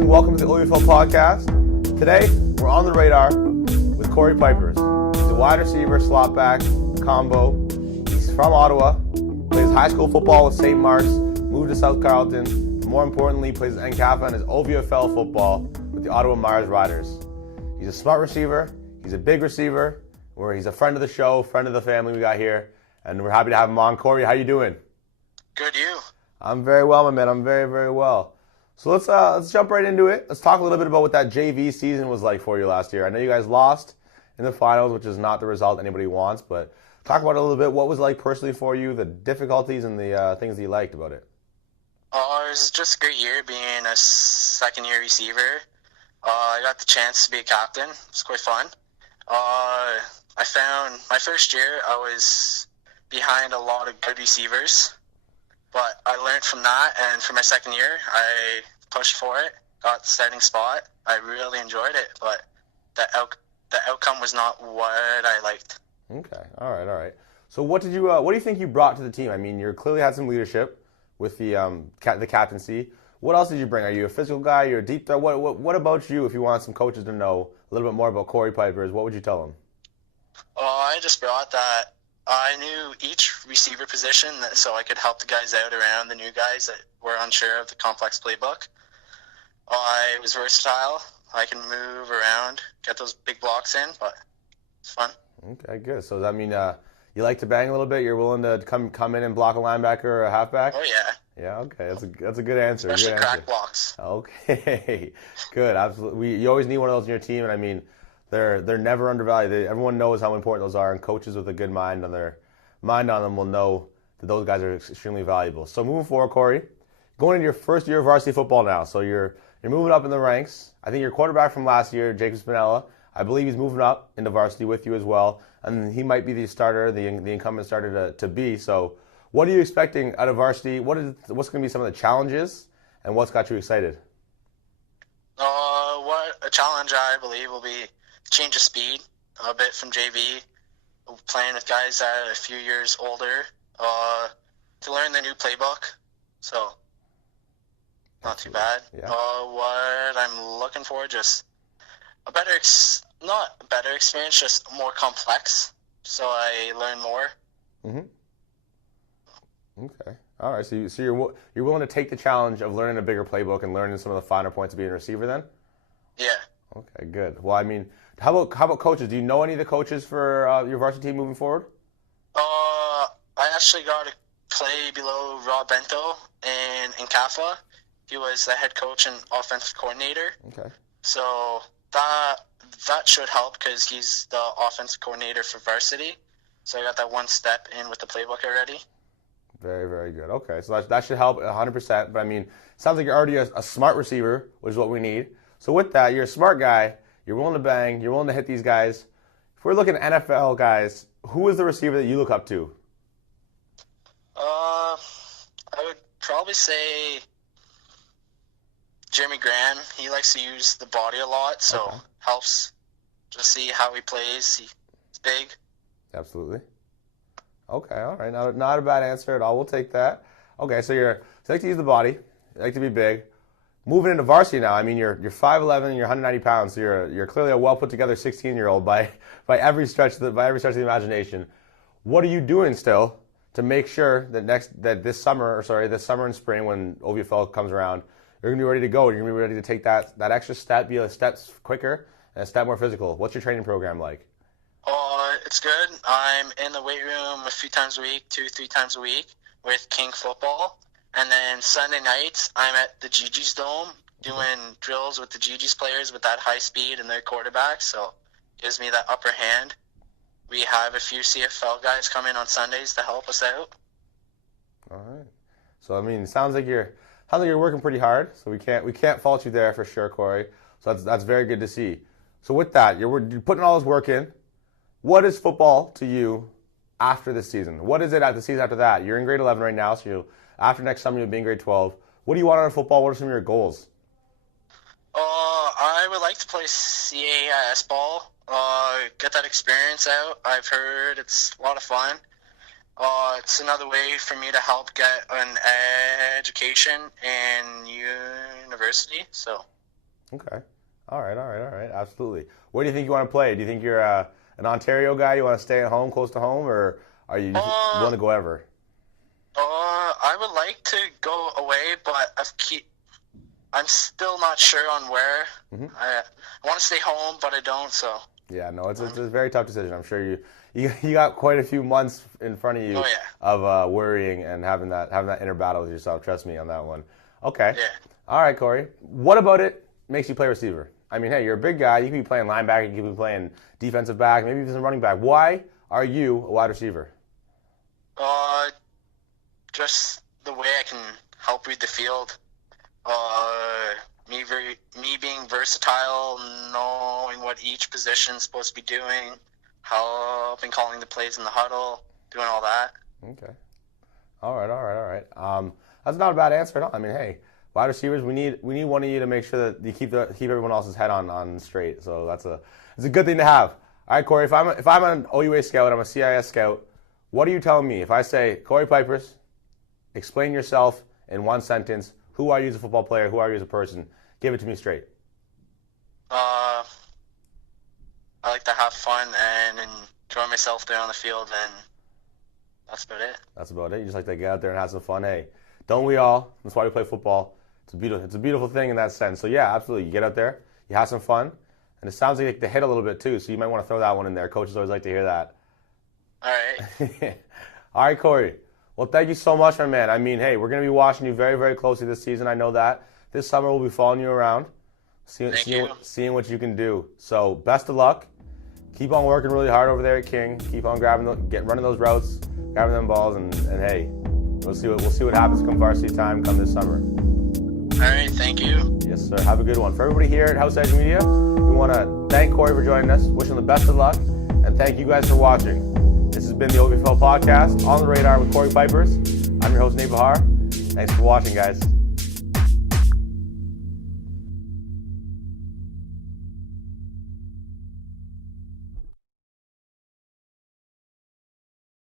and welcome to the OVFL podcast. Today, we're on the radar with Cory Piepers. He's a wide receiver, slot back, combo. He's from Ottawa, plays high school football with St. Mark's, moved to South Carleton. More importantly, plays NCAFA and his OVFL football with the Ottawa Mars Riders. He's a smart receiver. He's a big receiver. He's a friend of the show, friend of the family we got here, and we're happy to have him on. Cory, how you doing? Good, you? I'm very well, my man. I'm very, very well. So let's jump right into it. Let's talk a little bit about what that JV season was like for you last year. I know you guys lost in the finals, which is not the result anybody wants, but talk about it a little bit. What was it like personally for you, the difficulties and the things that you liked about it? It was just a great year being a second-year receiver. I got the chance to be a captain. It was quite fun. I found my first year I was behind a lot of good receivers, but I learned from that, and for my second year, I pushed for it, got the starting spot. I really enjoyed it, but the outcome was not what I liked. Okay, all right. So what do you think you brought to the team? I mean, you clearly had some leadership with the captaincy. What else did you bring? Are you a physical guy? You're a deep threat? What about you? If you want some coaches to know a little bit more about Cory Piepers, what would you tell them? I just brought that I knew each receiver position so I could help the guys out around the new guys that were unsure of the complex playbook. I was versatile. I can move around, get those big blocks in, but it's fun. Okay, good. So does that mean you like to bang a little bit? You're willing to come in and block a linebacker or a halfback? Oh, yeah. Yeah, okay. That's a good answer. Especially good crack answer. blocks. Okay, good. Absolutely. You always need one of those in your team, and I mean, they're never undervalued. Everyone knows how important those are, and coaches with a good mind on them will know that those guys are extremely valuable. So moving forward, Cory, going into your first year of varsity football now, so you're moving up in the ranks. I think your quarterback from last year, Jacob Spinella, I believe he's moving up into varsity with you as well, and he might be the starter, the incumbent starter to be. So what are you expecting out of varsity? What's going to be some of the challenges, and what's got you excited? What a challenge I believe will be change of speed a bit from JV, playing with guys that are a few years older, to learn the new playbook. So, not too bad. Yeah. What I'm looking for, just a better, not a better experience, just more complex, so I learn more. Mm-hmm. Okay. All right. So you're willing to take the challenge of learning a bigger playbook and learning some of the finer points of being a receiver then? Yeah. Okay, good. Well, I mean, how about coaches? Do you know any of the coaches for your varsity team moving forward? I actually got to play below Rob Bento in NCAFA. He was the head coach and offensive coordinator. Okay. So that should help because he's the offensive coordinator for varsity. So I got that one step in with the playbook already. Very, very good. Okay, so that should help 100%. But I mean, it sounds like you're already a smart receiver, which is what we need. So with that, you're a smart guy. You're willing to bang. You're willing to hit these guys. If we're looking at NFL guys, who is the receiver that you look up to? I would probably say Jimmy Graham. He likes to use the body a lot, so helps just see how he plays. He's big. Absolutely. Okay, all right. Not a bad answer at all. We'll take that. Okay, so you like to use the body. You like to be big. Moving into varsity now, I mean, you're 5'11", and you're 190 pounds, so you're clearly a well put together 16-year-old by every stretch of the imagination. What are you doing still to make sure that this summer and spring when OVFL comes around, you're gonna be ready to go? You're gonna be ready to take that extra step, be a step quicker and a step more physical. What's your training program like? It's good. I'm in the weight room a few times a week, 2-3 times a week with King Football. And then Sunday nights, I'm at the Gigi's Dome doing drills with the Gigi's players with that high speed and their quarterback. So it gives me that upper hand. We have a few CFL guys come in on Sundays to help us out. All right. So I mean, it sounds like you're working pretty hard. So we can't fault you there for sure, Cory. So that's very good to see. So with that, you're putting all this work in. What is football to you after this season? What is it at the season after that? You're in grade 11 right now, so after next summer you'll be in grade 12. What do you want out of football? What are some of your goals? I would like to play CAIS ball, get that experience out. I've heard it's a lot of fun. It's another way for me to help get an education in university. So Okay. All right. Absolutely. Where do you think you want to play? Do you think you're an Ontario guy? You want to stay at home, close to home, or are you willing to go ever? I would like to go away, but I'm still not sure on where. Mm-hmm. I want to stay home, but I don't. So. Yeah, no, it's a very tough decision. I'm sure you got quite a few months in front of you of worrying and having that inner battle with yourself. Trust me on that one. Okay. Yeah. All right, Cory. What about it makes you play receiver? I mean, hey, you're a big guy. You could be playing linebacker. You could be playing defensive back, maybe even running back. Why are you a wide receiver? Just the way I can help read the field. Me being versatile, knowing what each position is supposed to be doing, helping calling the plays in the huddle, doing all that. Okay. All right. That's not a bad answer at all. I mean, hey, wide receivers, we need one of you to make sure that you keep everyone else's head on straight. So it's a good thing to have. All right, Cory. If I'm an OUA scout, I'm a CIS scout. What are you telling me if I say, Cory Piepers, explain yourself in one sentence? Who are you as a football player? Who are you as a person? Give it to me straight. I like to have fun and enjoy myself there on the field, and that's about it. That's about it. You just like to get out there and have some fun. Hey, don't we all? That's why we play football. It's a beautiful thing in that sense. So yeah, absolutely. You get out there, you have some fun, and it sounds like they hit a little bit too. So you might want to throw that one in there. Coaches always like to hear that. All right. All right, Cory. Well, thank you so much, my man. I mean, hey, we're going to be watching you very, very closely this season. I know that. This summer we'll be following you around, seeing what you can do. So best of luck. Keep on working really hard over there at King. Keep on running those routes, grabbing them balls, and hey, we'll see what happens come varsity time come this summer. All right, thank you. Yes, sir. Have a good one. For everybody here at House Edge Media, we want to thank Cory for joining us, wish him the best of luck, and thank you guys for watching. This has been the OVFL podcast, On the Radar with Cory Piepers. I'm your host, Behar. Thanks for watching, guys.